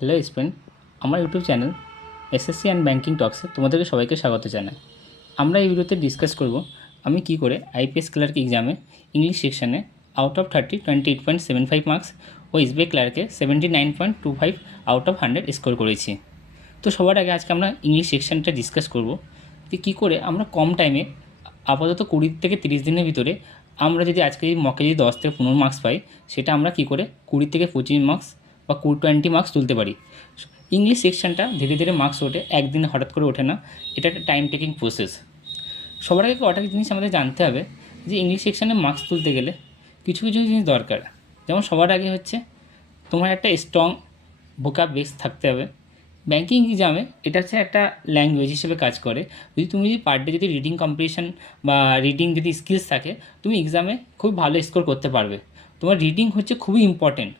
Hello student, আমার YouTube channel SSC and banking টক্সে তোমাদেরকে সবাইকে স্বাগত জানাই। আমরা এই ভিডিওতে ডিসকাস করব আমি কী করে আইপিএস ক্লার্ক এক্সামে ইংলিশ সেকশানে আউট অফ 28.75 মার্কস ও এসবিআই ক্লার্কে 79.25 আউট অফ 100 স্কোর করেছি। তো সবার আগে আজকে আমরা ইংলিশ সেকশানটা ডিসকাস করব যে কী করে আমরা কম টাইমে আপাতত 20 থেকে 30 দিনের ভিতরে আমরা যদি আজকে মকে যদি 10 থেকে 15 মার্কস পাই, সেটা আমরা কী করে 20 থেকে 25 মার্কস বা 20 মার্কস তুলতে পারি। ইংলিশ সেকশনটা ধীরে ধীরে মার্কস ওঠে, একদিনে হঠাৎ করে ওঠে না, এটা একটা টাইম টেকিং প্রসেস। সবার আগে কটা জিনিস আমাদের জানতে হবে যে ইংলিশ সেকশানে মার্কস তুলতে গেলে কিছু কিছু জিনিস দরকার। যেমন সবার আগে হচ্ছে তোমার একটা স্ট্রং ভোকাব বেস থাকতে হবে। ব্যাঙ্কিং এক্সামে এটা হচ্ছে একটা ল্যাঙ্গুয়েজ হিসেবে কাজ করে। তুমি যদি পার ডে যদি রিডিং কম্পিটিশন বা রিডিং যদি স্কিলস থাকে, তুমি এক্সামে খুব ভালো স্কোর করতে পারবে। তোমার রিডিং হচ্ছে খুবই ইম্পর্টেন্ট।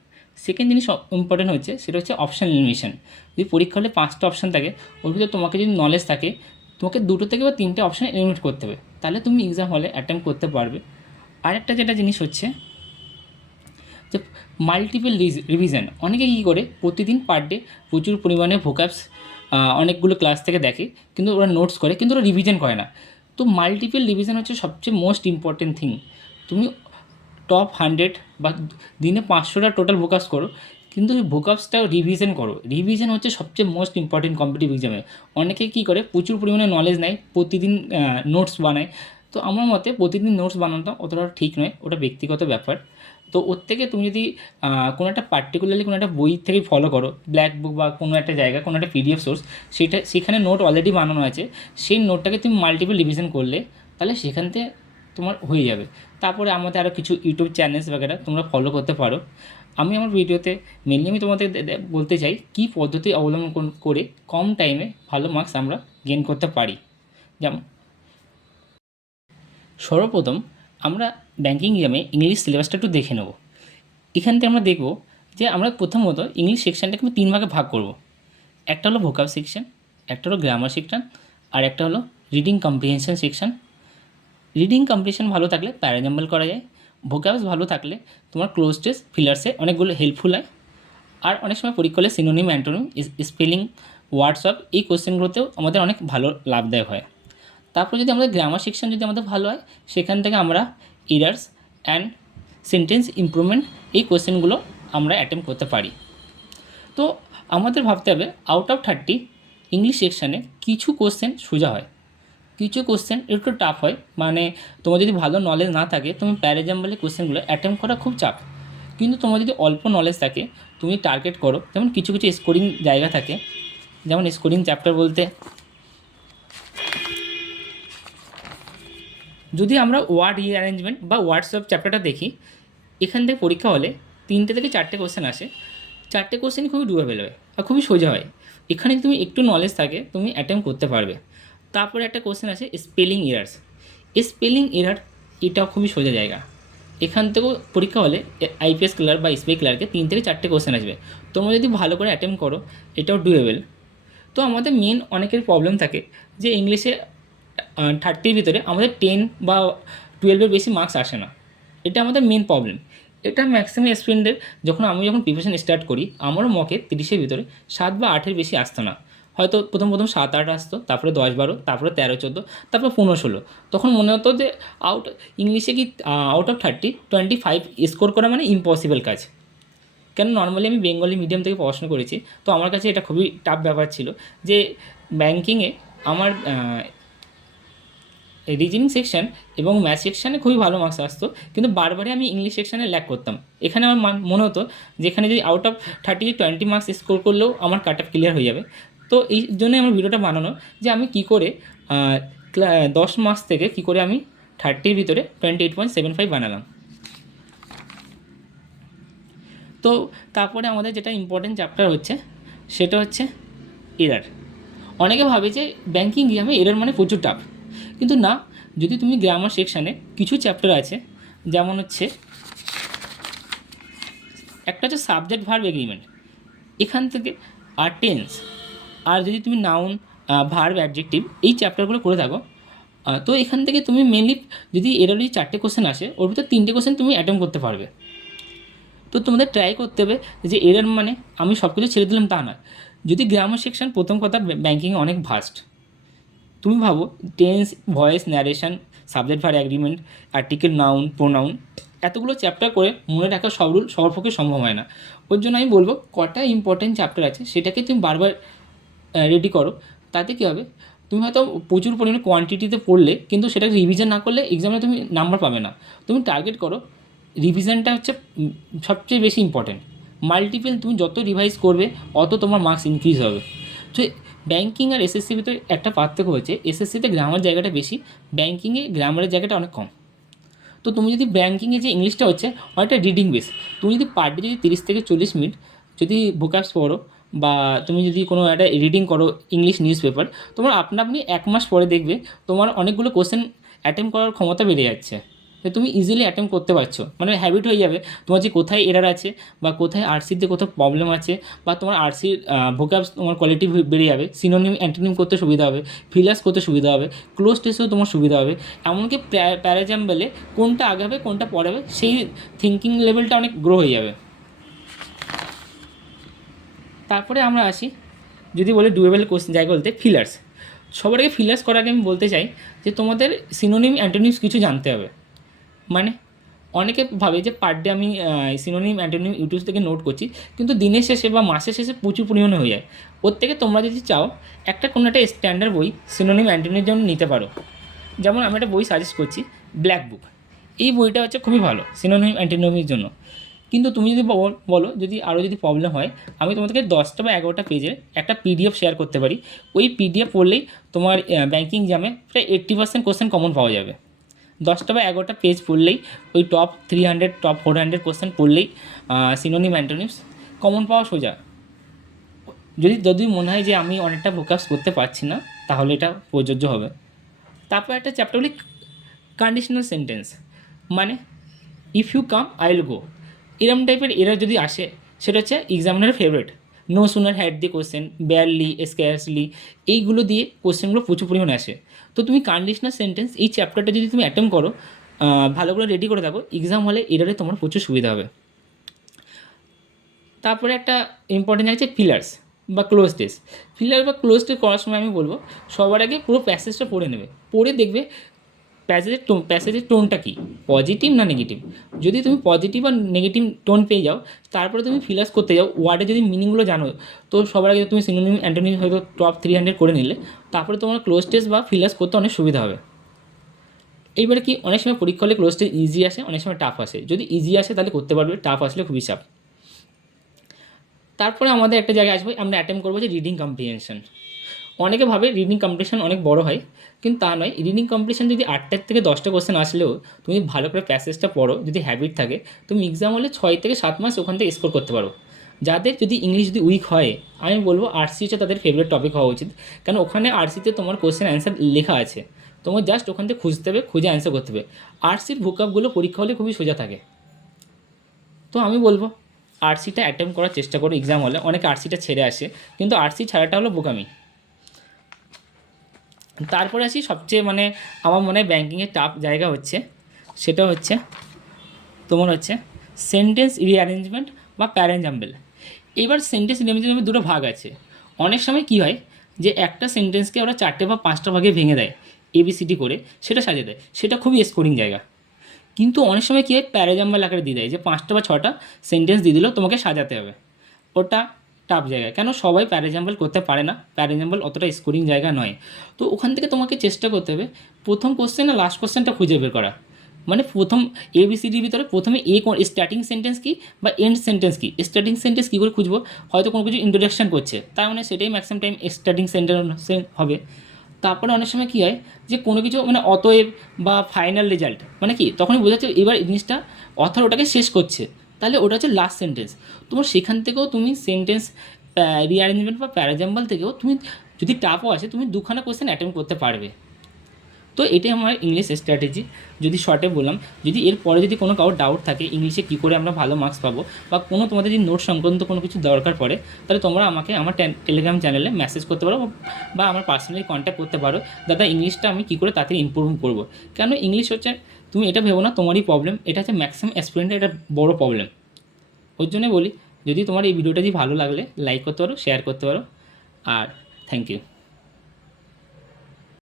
সেকেন্ড জিনিস ইম্পর্টেন্ট হচ্ছে সেটা হচ্ছে অপশান এলিমিনেশন। যদি পরীক্ষা হলে 5টা অপশান থাকে, ওর ভিতরে তোমাকে যদি নলেজ থাকে, তোমাকে 2 থেকে বা 3টে অপশান এলিমিনেট করতে হবে, তাহলে তুমি এক্সাম হলে অ্যাটেম্প করতে পারবে। আরেকটা যেটা জিনিস হচ্ছে যে মাল্টিপল রিভিশন। অনেকে কী করে প্রতিদিন পার ডে প্রচুর পরিমাণে ভোকাবস অনেকগুলো ক্লাস থেকে দেখে, কিন্তু ওরা নোটস করে, কিন্তু ওরা রিভিশন করে না। তো মাল্টিপল রিভিশন হচ্ছে সবচেয়ে মোস্ট ইম্পর্টেন্ট থিং। তুমি টপ 100 বা দিনে 500টা টোটাল ভোকাবস করো, কিন্তু ওই ভোকাবসটাও রিভিশন করো। রিভিশন হচ্ছে সবচেয়ে মোস্ট ইম্পর্টেন্ট কম্পিটিটিভ এক্সামে। অনেকে কী করে প্রচুর পরিমাণে নলেজ নেয়, প্রতিদিন নোটস বানায়। তো আমার মতে প্রতিদিন নোটস বানানোটা অতটা ঠিক নয়, ওটা ব্যক্তিগত ব্যাপার। তো ওর থেকে তুমি যদি কোনো একটা পার্টিকুলারলি কোনো একটা বই থেকে ফলো করো, ব্ল্যাক বুক বা কোনো একটা জায়গা, কোনো একটা পিডিএফ সোর্স, সেখানে নোট অলরেডি বানানো আছে, সেই নোটটাকে তুমি মাল্টিপল রিভিশন করলে তাহলে সেখান থেকে তোমার হয়ে যাবে। তারপরে আমাদের আরও কিছু ইউটিউব চ্যানেলস বাগেরা তোমরা ফলো করতে পারো। আমি আমার ভিডিওতে মেনলি আমি তোমাদের বলতে চাই কী পদ্ধতি অবলম্বন করে কম টাইমে ভালো মার্কস আমরা গেইন করতে পারি। যেমন সর্বপ্রথম আমরা ব্যাঙ্কিং এক্সামে ইংলিশ সিলেবাসটা একটু দেখে নেব। এখান থেকে আমরা দেখব যে আমরা প্রথমত ইংলিশ সেকশানটাকে আমি 3 ভাগে ভাগ করব। একটা হলো ভোকাব সেকশন, একটা হলো গ্রামার সেকশন, আর একটা হলো reading comprehension section. Reading comprehension ভালো থাকলে প্যারাজাম্বল করা যায়, ভোকাবস ভালো থাকলে তোমার ক্লোজ টেস্ট ফিলার্সে অনেকগুলো হেল্পফুল হয়। আর অনেক সময় পরীক্ষা হলে synonym, antonym, spelling, words of এই কোশ্চেনগুলোতেও আমাদের অনেক ভালো লাভদায়ক হয়। তারপর যদি আমাদের গ্রামার সেকশন যদি আমাদের ভালো হয়, সেখান থেকে আমরা এরার্স অ্যান্ড সেন্টেন্স ইমপ্রুভমেন্ট এই কোশ্চেনগুলো আমরা অ্যাটেম্প করতে পারি। তো আমাদের ভাবতে হবে আউট অফ 30 ইংলিশ সেকশানে কিছু কোশ্চেন সোজা হয়, কিছু কোশ্চেন একটু টাফ হয়। মানে তোমার যদি ভালো নলেজ না থাকে, তুমি প্যারাজাম্বলে কোশ্চেনগুলো অ্যাটেম্প করা খুব চাপ। কিন্তু তোমার যদি অল্প নলেজ থাকে, তুমি টার্গেট করো। যেমন কিছু কিছু স্কোরিং জায়গা থাকে, যেমন স্কোরিং চ্যাপ্টার বলতে যদি আমরা ওয়ার্ড রিঅ্যারেঞ্জমেন্ট বা ওয়ার্ডস অফ চ্যাপ্টারটা দেখি, এখান থেকে পরীক্ষা হলে 3টে থেকে 4টে কোশ্চেন আসে। 4টে কোশ্চেনই খুবই ডুয়েবল হয় আর খুবই সোজা হয়। এখানে তুমি একটু নলেজ থাকে, তুমি অ্যাটেম্প করতে পারবে। তারপরে একটা কোশ্চেন আছে স্পেলিং এরার্স। স্পেলিং এরার এটাও খুবই সোজা জায়গা। এখান থেকেও পরীক্ষা হলে আইপিএস ক্লার্ক বা এসবিআই ক্লার্কে 3 থেকে 4টে কোশ্চেন আসবে। তোমরা যদি ভালো করে অ্যাটেম্প করো, এটাও ডুয়েবল। তো আমাদের মেন অনেকের প্রবলেম থাকে যে ইংলিশে 30-র ভিতরে আমাদের 10 বা 12-এর বেশি মার্কস আসে না। এটা আমাদের মেন প্রবলেম। এটা ম্যাক্সিমাম স্টুডেন্টদের, আমি যখন প্রিপারেশন স্টার্ট করি, আমারও মকে 30-এর ভিতরে 7 বা 8-এর বেশি আসতো না। হয়তো প্রথম 7-8 আসতো, তারপরে 10-12, তারপরে 13-14, তারপরে 15-16। তখন মনে হতো যে ইংলিশে কি আউট অফ 30 25 স্কোর করা মানে ইম্পসিবল কাজ। কেন নর্মালি আমি বেঙ্গলি মিডিয়াম থেকে পড়াশোনা করেছি, তো আমার কাছে এটা খুবই টাফ ব্যাপার ছিল যে ব্যাঙ্কিংয়ে আমার রিজনিং সেকশন এবং ম্যাথ সেকশানে খুবই ভালো মার্কস আসতো, কিন্তু বারবারই আমি ইংলিশ সেকশানে ল্যাক করতাম। এখানে আমার মনে হতো যে এখানে যদি আউট অফ 30 20 মার্কস স্কোর করলেও আমার কাট অফ ক্লিয়ার হয়ে যাবে। তো এই জন্যই আমার ভিডিওটা বানানো যে আমি কী করে 10 মার্কস থেকে কী করে আমি 30-র ভিতরে 28.75 বানালাম। তো তারপরে আমাদের যেটা ইম্পর্টেন্ট চ্যাপ্টার হচ্ছে সেটা হচ্ছে এরার। অনেকে ভাবে যে ব্যাঙ্কিং এক্সামে এরার মানে প্রচুর টাফ, কিন্তু না। যদি তুমি গ্রামার সেকশানে কিছু চ্যাপ্টার আছে, যেমন হচ্ছে একটা হচ্ছে সাবজেক্ট ভার্ব এগ্রিমেন্ট, এখান থেকে আর টেন্স, আর যদি তুমি নাউন, ভার্ব, অ্যাডজেক্টিভ এই চ্যাপ্টারগুলো করে থাকো, তো এখান থেকে তুমি মেনলি যদি এরার যদি 4টে কোশ্চেন আসে, ওর ভিতর 3টে কোশ্চেন তুমি অ্যাটেম্প করতে পারবে। তো তোমাদের ট্রাই করতে হবে যে এরার মানে আমি সব কিছু ছেড়ে দিলাম তা না। যদি গ্রামার সেকশন, প্রথম কথা ব্যাঙ্কিংয়ে অনেক ভাস্ট। তুমি ভাবো টেন্স, ভয়েস, ন্যারেশন, সাবজেক্ট ভার অ্যাগ্রিমেন্ট, আর্টিকেল, নাউন, প্রোনাউন, এতগুলো চ্যাপ্টার করে মনে রাখা সব রুল সবার পক্ষে সম্ভব হয় না। ওর জন্য আমি বলবো কটা ইম্পর্টেন্ট চ্যাপ্টার আছে সেটাকে তুমি বারবার রেডি করো। তাতে কী হবে, তুমি হয়তো প্রচুর পরিমাণে কোয়ান্টিটিতে পড়লে কিন্তু সেটা রিভিশন না করলে এক্সামে তুমি নাম্বার পাবে না। তুমি টার্গেট করো, রিভিশনটা হচ্ছে সবচেয়ে বেশি ইম্পর্টেন্ট। মাল্টিপল তুমি যত রিভাইজ করবে অত তোমার মার্কস ইনক্রিজ হবে। তো ব্যাঙ্কিং আর এসএসসির ভিতরে একটা পার্থক্য হচ্ছে, এসএসসিতে গ্রামার জায়গাটা বেশি, ব্যাঙ্কিংয়ে গ্রামারের জায়গাটা অনেক কম। তো তুমি যদি ব্যাঙ্কিংয়ে যে ইংলিশটা হচ্ছে অনেকটা রিডিং বেস, তুমি যদি পার ডে যদি 30 থেকে 40 মিনিট যদি ভোকাবস পড়ো বা তুমি যদি কোনো একটা রিডিং করো ইংলিশ নিউজ পেপার, তোমার আপনা আপনি 1 মাস পরে দেখবে তোমার অনেকগুলো কোশ্চেন অ্যাটেম্প করার ক্ষমতা বেড়ে যাচ্ছে। তো তুমি ইজিলি অ্যাটেম্প করতে পারছো, মানে হ্যাবিট হয়ে যাবে তোমার যে কোথায় এরার আছে বা কোথায় আরসিতে কোথাও প্রবলেম আছে, বা তোমার আরসির ভোকাবস তোমার কোয়ালিটি বেড়ে যাবে, সিনোনিম অ্যান্টোনিম করতে সুবিধা হবে, ফিলার্স করতে সুবিধা হবে, ক্লোজ টেস্টেও তোমার সুবিধা হবে। এমনকি প্যারাজাম্বলে কোনটা আগে হবে কোনটা পরে হবে সেই থিঙ্কিং লেভেলটা অনেক গ্রো হয়ে যাবে। তারপরে আমরা আসি, যদি বলে ডুয়েবল কোশ্চেন জায়গা বলতে ফিলার্স। সবার আগে ফিলার্স করার আগে আমি বলতে চাই যে তোমাদের সিনোনিম অ্যান্টোনিমস কিছু জানতে হবে। মানে অনেকে ভাবে যে পার ডে আমি সিনোনিম অ্যান্টোনিম ইউটিউব থেকে নোট করছি, কিন্তু দিনের শেষে বা মাসের শেষে প্রচুর পরিমাণে হয়ে যায়। ওর থেকে তোমরা যদি চাও একটা কোনো একটা স্ট্যান্ডার্ড বই সিনোনিম অ্যান্টোনিমের জন্য নিতে পারো। যেমন আমি একটা বই সাজেস্ট করছি, ব্ল্যাক বুক। এই বইটা হচ্ছে খুবই ভালো সিনোনিম অ্যান্টোনিমের জন্য। কিন্তু তুমি যদি বলো যদি আরও যদি প্রবলেম হয়, আমি তোমাদেরকে 10টা বা 11টা পেজের একটা পিডিএফ শেয়ার করতে পারি। ওই পিডিএফ পড়লেই তোমার ব্যাঙ্কিং এক্সামে প্রায় 80% কোশ্চেন কমন পাওয়া যাবে। 10টা বা 11টা পেজ পড়লেই ওই টপ 300 টপ 400 কোশ্চেন পড়লেই সিনোনিম অ্যান্টোনিমস কমন পাওয়া সোজা। যদি মনে হয় যে আমি অনেকটা ফোকাস করতে পারছি না, তাহলে এটা প্রযোজ্য হবে। তারপর একটা চ্যাপ্টার বলি কন্ডিশনাল সেন্টেন্স। মানে if you come I will go, এরম টাইপের এরা যদি আসে সেটা হচ্ছে এক্সামিনারের ফেভারিট। নো সুনার হ্যাড দিয়ে কোশ্চেন, বেয়ারলি, স্ক্যারসলি, এইগুলো দিয়ে কোশ্চেনগুলো প্রচুর পরিমাণে আসে। তো তুমি কন্ডিশনাল সেন্টেন্স এই চ্যাপ্টারটা যদি তুমি অ্যাটেম্প করো, ভালো করে রেডি করে থাকো, এক্সাম হলে এরারে তোমার প্রচুর সুবিধা হবে। তারপরে একটা ইম্পর্টেন্ট আছে ফিলার্স বা ক্লোজ টেস্ট। ফিলার বা ক্লোজ টেস্ট করার সময় আমি বলবো সবার আগে পুরো প্যাসেজটা পড়ে নেবে, পড়ে দেখবে প্যাসেজের টোনটা কী, পজিটিভ না নেগেটিভ। যদি তুমি পজিটিভ বা নেগেটিভ টোন পেয়ে যাও, তারপরে তুমি ফিলার্স করতে যাও, ওয়ার্ডে যদি মিনিংগুলো জানো, তো সবার আগে তুমি সিনোনিম অ্যান্টোনিম হয়তো টপ 300 করে নিলে, তারপরে তোমার ক্লোজ টেস্ট বা ফিলার্স করতে অনেক সুবিধা হবে। এইবারে কি, অনেক সময় পরীক্ষা হলে ক্লোজ টেস্ট ইজি আসে, অনেক সময় টাফ আসে। যদি ইজি আসে তাহলে করতে পারবে, টাফ আসলে খুবই চাপ। তারপরে আমাদের একটা জায়গায় আসবে, আমরা অ্যাটেম্প করবো যে রিডিং কম্প্রিহেনশন। অনেকে ভাবে রিডিং কম্পিটিশন অনেক বড় হয়, কিন্তু তা নয়। রিডিং কম্পিটিশন যদি 8টার থেকে 10টা কোশ্চেন আসলেও তুমি ভালো করে প্যাসেজটা পড়ো, যদি হ্যাবিট থাকে, তুমি এক্সাম হলে 6 থেকে 7 মাস ওখান থেকে স্কোর করতে পারো। যাদের যদি ইংলিশ যদি উইক হয়, আমি বলবো আরসি হচ্ছে তাদের ফেভারিট টপিক হওয়া উচিত, কারণ ওখানে আরসিতে তোমার কোশ্চেন অ্যান্সার লেখা আছে, তোমার জাস্ট ওখান থেকে খুঁজতে হবে, খুঁজে অ্যান্সার করতে হবে। আরসির ভোকাবগুলো পরীক্ষা হলে খুবই সোজা থাকে। তো আমি বলবো আরসিটা অ্যাটেম্প করার চেষ্টা করো এক্সাম হলে। অনেকে আরসিটা ছেড়ে আসে, কিন্তু আরসি ছাড়াটা হলো বোকামি। তারপরে আসি সবচেয়ে মানে আমার মনে হয় ব্যাঙ্কিংয়ের টাফ জায়গা হচ্ছে, সেটা হচ্ছে তোমার হচ্ছে সেন্টেন্স রিঅ্যারেঞ্জমেন্ট বা প্যারেনজাম্বল। এবার সেন্টেন্স রিঅ্যারেঞ্জমেন্টের দুটো ভাগ আছে। অনেক সময় কী হয় যে একটা সেন্টেন্সকে ওরা 4টে বা 5টা ভাগে ভেঙে দেয়, এবিসিডি করে সেটা সাজিয়ে দেয়, সেটা খুবই স্কোরিং জায়গা। কিন্তু অনেক সময় কী হয়, প্যারাজাম্বল আকারে দিয়ে দেয় যে 5টা বা 6টা সেন্টেন্স দিয়ে দিলেও তোমাকে সাজাতে হবে। ওটা টাফ জায়গা, কেন সবাই প্যারাজাম্বল করতে পারে না, প্যারাজাম্বল অতটা স্কোরিং জায়গা নয়। তো ওখান থেকে তোমাকে চেষ্টা করতে হবে প্রথম কোশ্চেন আর লাস্ট কোশ্চেনটা খুঁজে বের করা। মানে প্রথম এবিসিডির ভিতরে প্রথমে স্টার্টিং সেন্টেন্স কী বা এন্ড সেন্টেন্স কী। স্টার্টিং সেন্টেন্স কী করে খুঁজবো, হয়তো কোনো কিছু ইন্ট্রোডাকশন করছে, তার মানে সেটাই ম্যাক্সিমাম টাইম স্টার্টিং সেন্টেন্স হবে। তারপরে অনেক সময় কী হয় যে কোনো কিছু মানে অতএব বা ফাইনাল রেজাল্ট মানে কি, তখনই বোঝা যাচ্ছে এবার জিনিসটা অথর ওটাকে শেষ করছে, তাহলে ওটা হচ্ছে লাস্ট সেন্টেন্স। তোমার সেখান থেকেও তুমি সেন্টেন্স রিঅ্যারেঞ্জমেন্ট বা প্যারাজাম্বল থেকেও তুমি যদি টাফও আসে তুমি 2খানা কোশ্চেন অ্যাটেম্প করতে পারবে। তো এটাই আমার ইংলিশ স্ট্র্যাটেজি, যদি শর্টে বললাম। যদি এরপরে যদি কোনো কারোর ডাউট থাকে ইংলিশে কী করে আমরা ভালো মার্কস পাবো, বা কোনো তোমাদের যদি নোট সংক্রান্ত কোনো কিছু দরকার পড়ে, তাহলে তোমরা আমাকে আমার টেলিগ্রাম চ্যানেলে মেসেজ করতে পারো বা আমার পার্সোনালি কন্ট্যাক্ট করতে পারো, দাদা ইংলিশটা আমি কী করে তাড়াতাড়ি ইমপ্রুভ করবো। কেন ইংলিশ হচ্ছে, তুমি এটা ভেবো না তোমারই প্রবলেম, এটা হচ্ছে ম্যাক্সিমাম অ্যাসপিরেন্টের একটা বড় প্রবলেম। ওর জন্য বলি, যদি তোমার এই ভিডিওটা যদি ভালো লাগলে লাইক করতে পারো, শেয়ার করতে পারো। আর থ্যাংক ইউ।